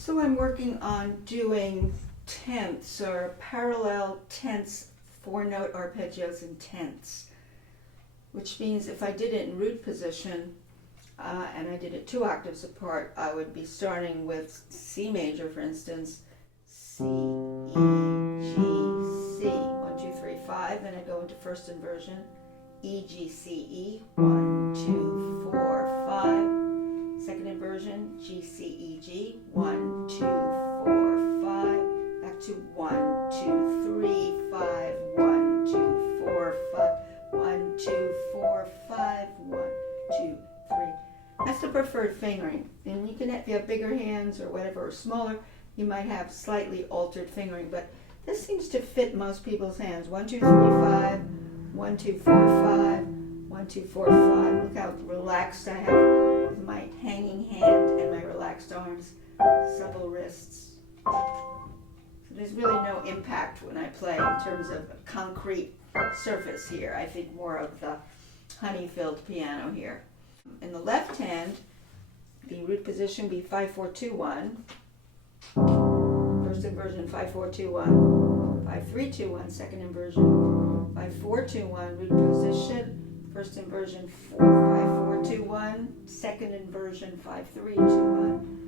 So I'm working on doing tenths or parallel tenths, 4-note arpeggios in tenths, which means if I did it in root position and I did it 2 octaves apart, I would be starting with C major, for instance, C, E, G, C, 1, 2, 3, 5, then I go into first inversion, E, G, C, E, 1, 2, 4, 5. Second inversion, G, C, E, G, 1, 2, 4, 5, back to 1, 2, 3, 5, 1, 2, 4, 5, 1, 2, 4, 5, 1, 2, 3. That's the preferred fingering. And you can, if you have bigger hands or whatever, or smaller, you might have slightly altered fingering, but this seems to fit most people's hands. 1, 2, 3, 5, 1, 2, 4, 5, 1, 2, 4, 5. Look how relaxed I have with my hanging hand and my relaxed arms, supple wrists. So there's really no impact when I play in terms of a concrete surface here. I think more of the honey-filled piano here. In the left hand, the root position be 5, 4, 2, 1. First inversion 5, 4, 2, 1. 5, 3, 2, 1. Second inversion 5, 4, 2, 1. Root position. First inversion 5, 4, 2, 1. Second inversion 5, 3, 2, 1.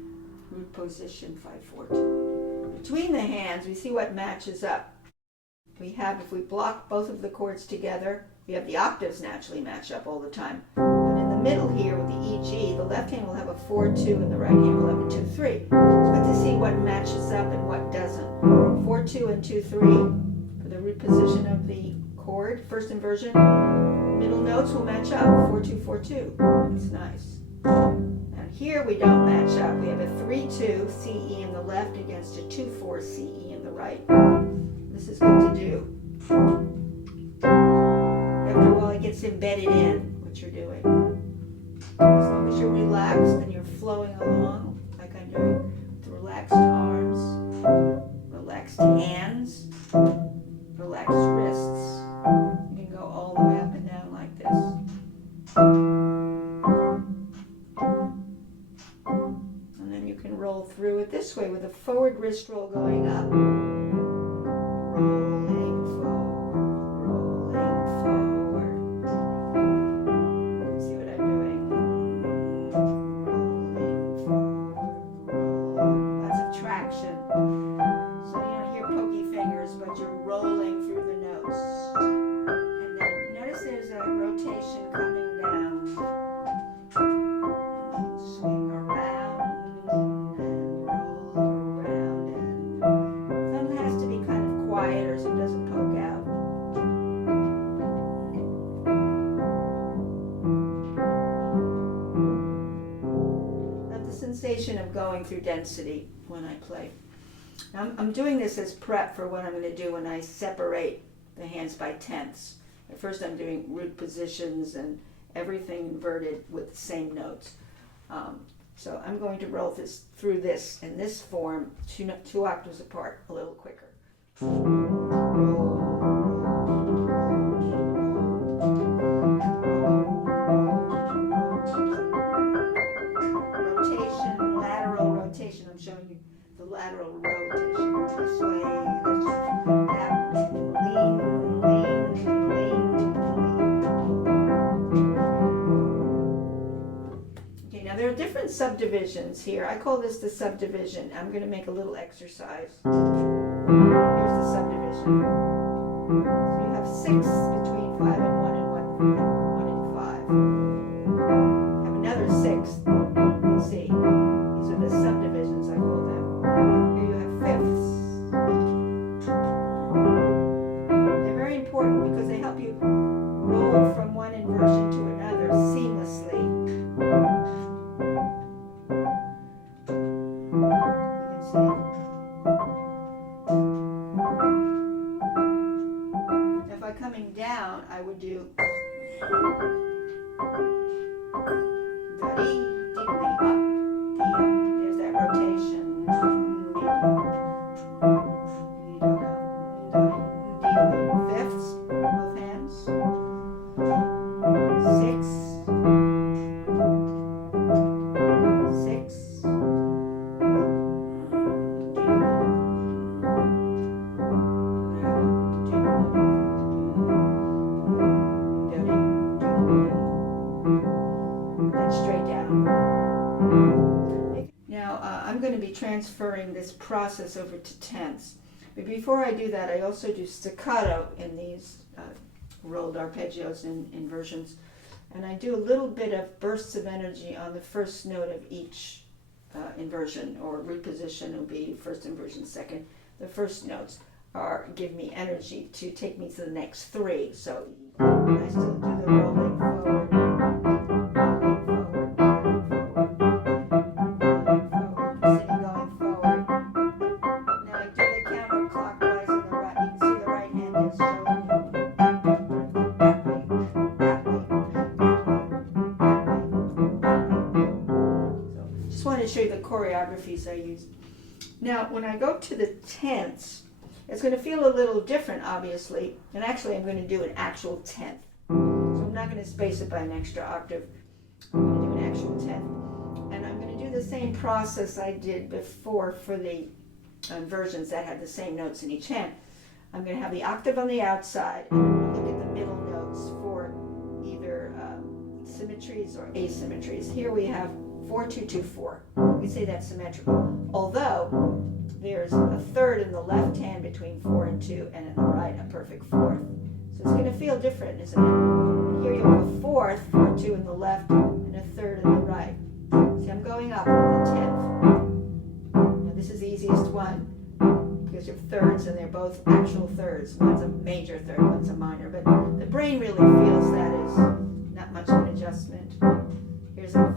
Root position 5, 4, 2. Between the hands, we see what matches up. We have, if we block both of the chords together, we have the octaves naturally match up all the time. But in the middle here with the E, G, the left hand will have a 4, 2, and the right hand will have a 2, 3. It's good to see what matches up and what doesn't. 4, 2, and 2, 3 for the root position of the chord. First inversion, middle notes will match up. 4, 2, 4, 2. It's nice. Now here we don't match up. We have a 3, 2, C, E in the left against a 2, 4, C, E in the right. This is good to do. After a while it gets embedded in what you're doing. As long as you're relaxed and you're flowing along, like I'm doing, with relaxed arms, relaxed hands, relaxed wrists. You can go all the way up and down like this. And then you can roll through it this way with a forward wrist roll going up. Rolling forward, rolling forward. See what I'm doing? Rolling forward, rolling. Lots of traction. So you don't hear pokey fingers, but you're rolling through the notes. And then notice there's a rotation coming down. Swing around and roll around, and thumb has to be kind of quieter so it doesn't poke out. Not the sensation of going through density when I play. I'm doing this as prep for what I'm going to do when I separate the hands by tenths. At first I'm doing root positions and everything inverted with the same notes. So I'm going to roll this through this in this form, 2 octaves apart, a little quicker. Rotation, lateral rotation. I'm showing you the lateral rotation. This way, that, lean, lean, lean. Okay, now there are different subdivisions here. I call this the subdivision. I'm going to make a little exercise. Here's the subdivision. So you have 6 between 5 and 1 and 1 and 5. You have another 6. You can see. These are the subdivisions, I call them. Here you have fifths. They're very important because they help you roll from one inversion to another seamlessly. You can see. If I'm coming down, I would do da-dee, dee-dee, up, dee. There's that rotation. Fifths, both hands. 6, 6. I'm going to be transferring this process over to tenths. But before I do that, I also do staccato in these rolled arpeggios and inversions. And I do a little bit of bursts of energy on the first note of each inversion, or root position will be first inversion, second. The first notes give me energy to take me to the next three. So I still do the rolling forward, sitting going forward. Now I do the counterclockwise in the right. You can see the right hand is showing you that way, So just wanted to show you the choreographies I use. Now when I go to the tenths, it's going to feel a little different, obviously, and actually I'm going to do an actual tenth. So I'm not going to space it by an extra octave. I'm going to do an actual tenth. And I'm going to do the same process I did before for the inversions that had the same notes in each hand. I'm going to have the octave on the outside, and I'm going to look at the middle notes for either symmetries or asymmetries. Here we have 4, 2, 2, 4. We say that's symmetrical. Although there's a third in the left hand between 4 and 2, and in the right a perfect fourth. So it's going to feel different, isn't it? Here you have a fourth, 4, 2 in the left, and a third in the right. See, I'm going up with the tenth. Now this is the easiest one, because you have thirds and they're both actual thirds. One's a major third, one's a minor, but the brain really feels that is not much of an adjustment. Here's a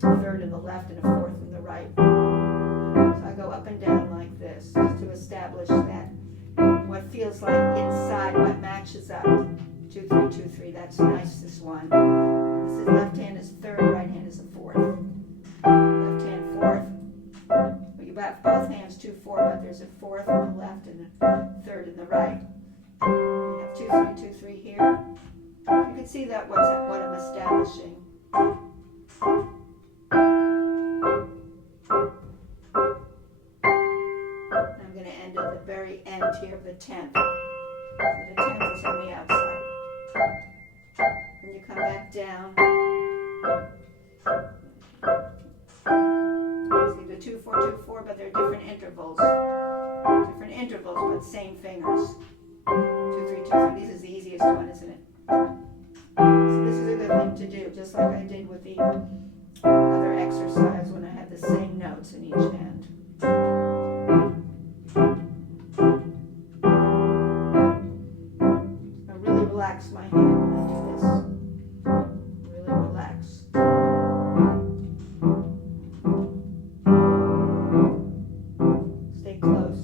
third in the left and a fourth in the right. So I go up and down like this, just to establish that what feels like inside, what matches up. 2, 3, 2, 3, that's nice, this one. This is left hand is third, right hand is a fourth. Left hand fourth. Well, you have both hands 2, 4, but there's a fourth on the left and a third in the right. You have 2, 3, 2, 3 here. You can see that what I'm establishing. I'm going to end at the very end here of the tenth. So the tenth is on the outside. Then you come back down. See the 2, 4, 2, 4, but they're different intervals. Different intervals, but same fingers. 2, 3, 2, 3. This is the easiest one, isn't it? So this is a good thing to do, just like I did with the other exercise when I had the same notes in each hand. I really relax my hand when I do this. Really relax. Stay close.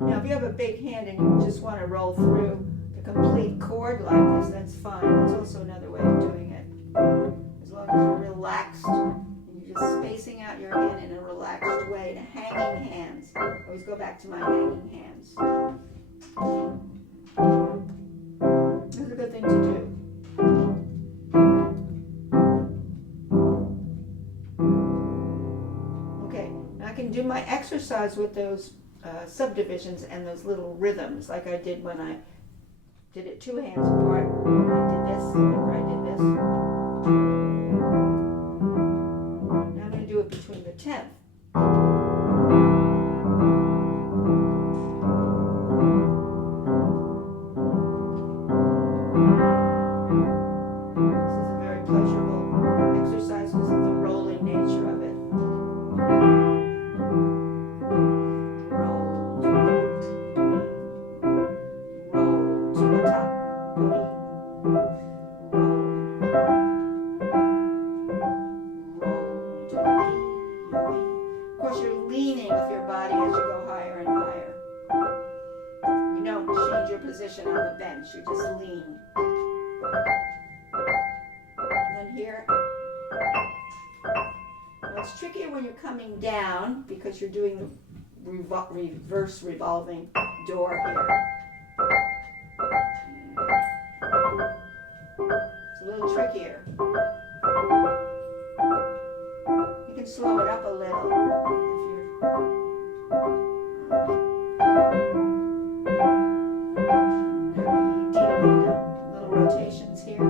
Now if you have a big hand and you just want to roll through the complete chord like this, that's fine. That's also another way of doing it. As long as you're relaxed and you're just spacing out your hand in a relaxed way, to hanging hands. Always go back to my hanging hands. This is a good thing to do. Okay, now I can do my exercise with those subdivisions and those little rhythms like I did when I did it 2 hands apart. I did this, remember I did this. Now I'm going to do it between the 10th. This is a very pleasurable exercise because of the rolling nature of it. Position on the bench, you just lean. And then here, well, it's trickier when you're coming down because you're doing the reverse revolving door here. It's a little trickier. You can slow it up a little if you're little rotations here.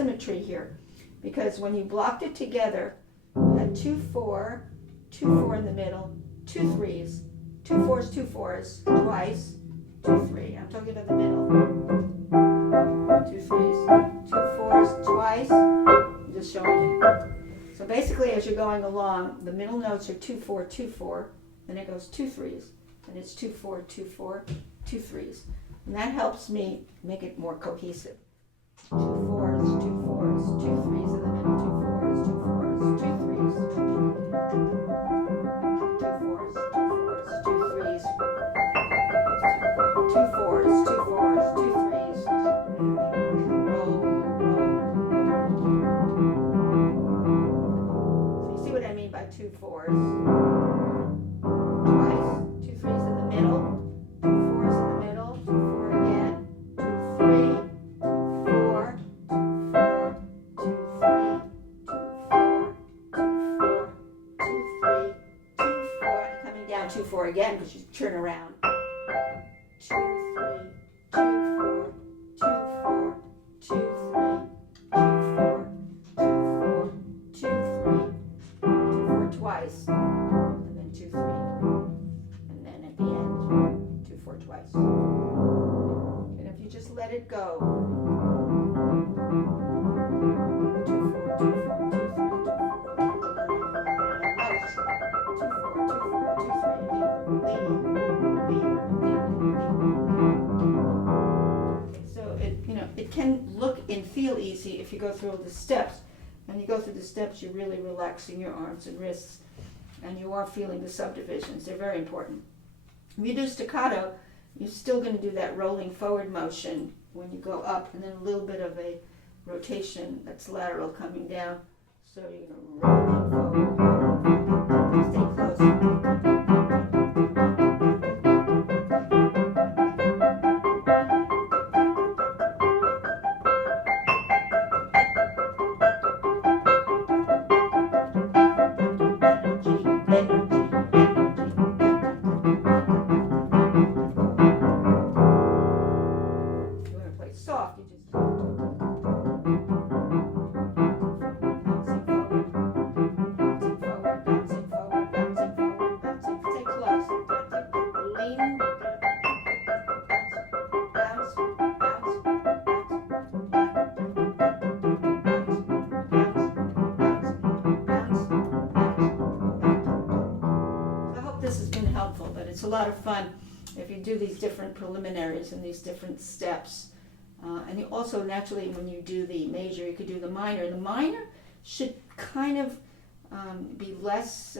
symmetry here, because when you blocked it together, you had 2-4, 2-4 in the middle, 2 3s, 2 4s, 2 4s, twice, 2 3. I'm talking about the middle. 2 3s, 2 4s, twice. I'm just showing you. So basically, as you're going along, the middle notes are 2 4, 2 4, then it goes 2 3s, and it's 2 4, 2 4, 2 3s. And that helps me make it more cohesive. 2 4s, 2 4s, 2 3s in the middle, 2 4s, 2 4s, 2 3s. 2 4s, 2 4s, 2 3s. 2 4s, 2 4s, 2 3s. Roll, roll. So you see what I mean by 2 4s? Twice, 2 3s in the middle. 2 4s in the middle, 2 4 again, 2 3, 2 4, 2 4, 2 3, 2 4, 2 4, 2 3, 2 4, and coming down 2 4 again because you turn around. 2 3, 2 4, 2 4, 2 3, 2 4, 2 4, 2 3, 2 4 twice, and then 2 3, and then at the end 2 4 twice. And if you just let it go, 2 4, 2 4, 2 3, 2 4, 2 So it can look and feel easy if you go through all the steps. And you go through the steps, you're really relaxing your arms and wrists, and you are feeling the subdivisions. They're very important. If you do staccato, you're still going to do that rolling forward motion when you go up, and then a little bit of a rotation that's lateral coming down. So you're going to roll in forward. Stay close. It's a lot of fun if you do these different preliminaries and these different steps. And you also, naturally, when you do the major, you could do the minor. The minor should kind of be less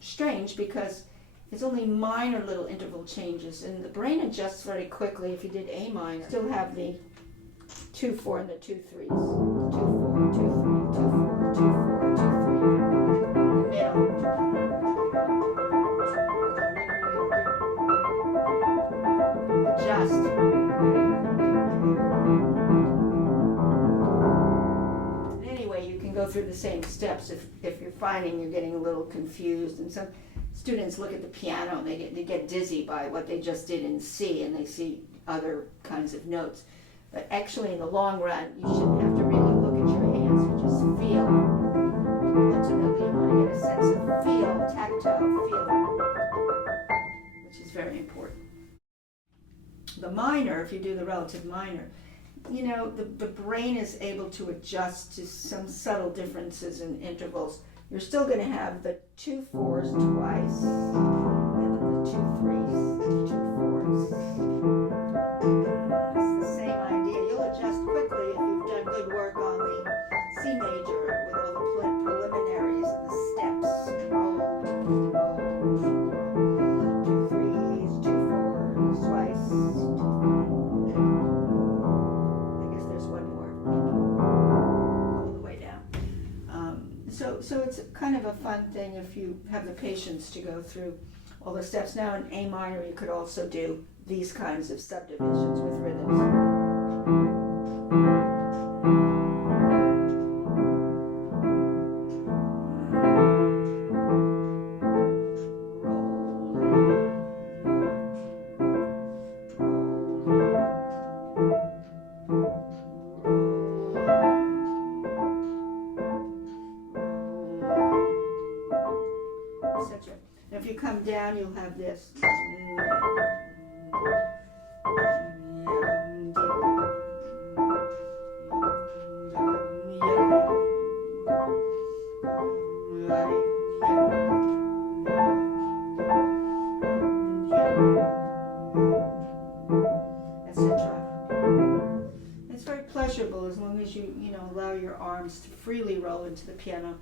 strange because it's only minor little interval changes. And the brain adjusts very quickly if you did A minor. Still have the 2 4 and the 2 3s. 2 4, 2 3, 2 4, 2 4, 2 3. Middle. Adjust. Anyway, you can go through the same steps if you're finding you're getting a little confused. And some students look at the piano and they get dizzy by what they just did in C, and they see other kinds of notes. But actually, in the long run, you shouldn't have to really look at your hands. You just feel. Ultimately, you want to get a sense of feel, tactile feel, which is very important. The minor, if you do the relative minor, the brain is able to adjust to some subtle differences in intervals. You're still going to have the 2 4s twice, and then the 2 3s, 2 4s. It's the same idea. You'll adjust quickly if you've done good work on the C major with all the preliminaries and the steps. Roll, roll. 2 3s, 2 4s twice. I guess there's one more. All the way down. So it's kind of a fun thing if you have the patience to go through all the steps. Now in A minor, you could also do these kinds of subdivisions with rhythms. you'll have this. It's very pleasurable as long as you allow your arms to freely roll into the piano.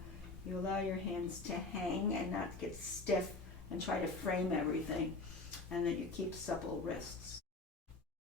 You allow your hands to hang and not get stiff and try to frame everything, and that you keep supple wrists.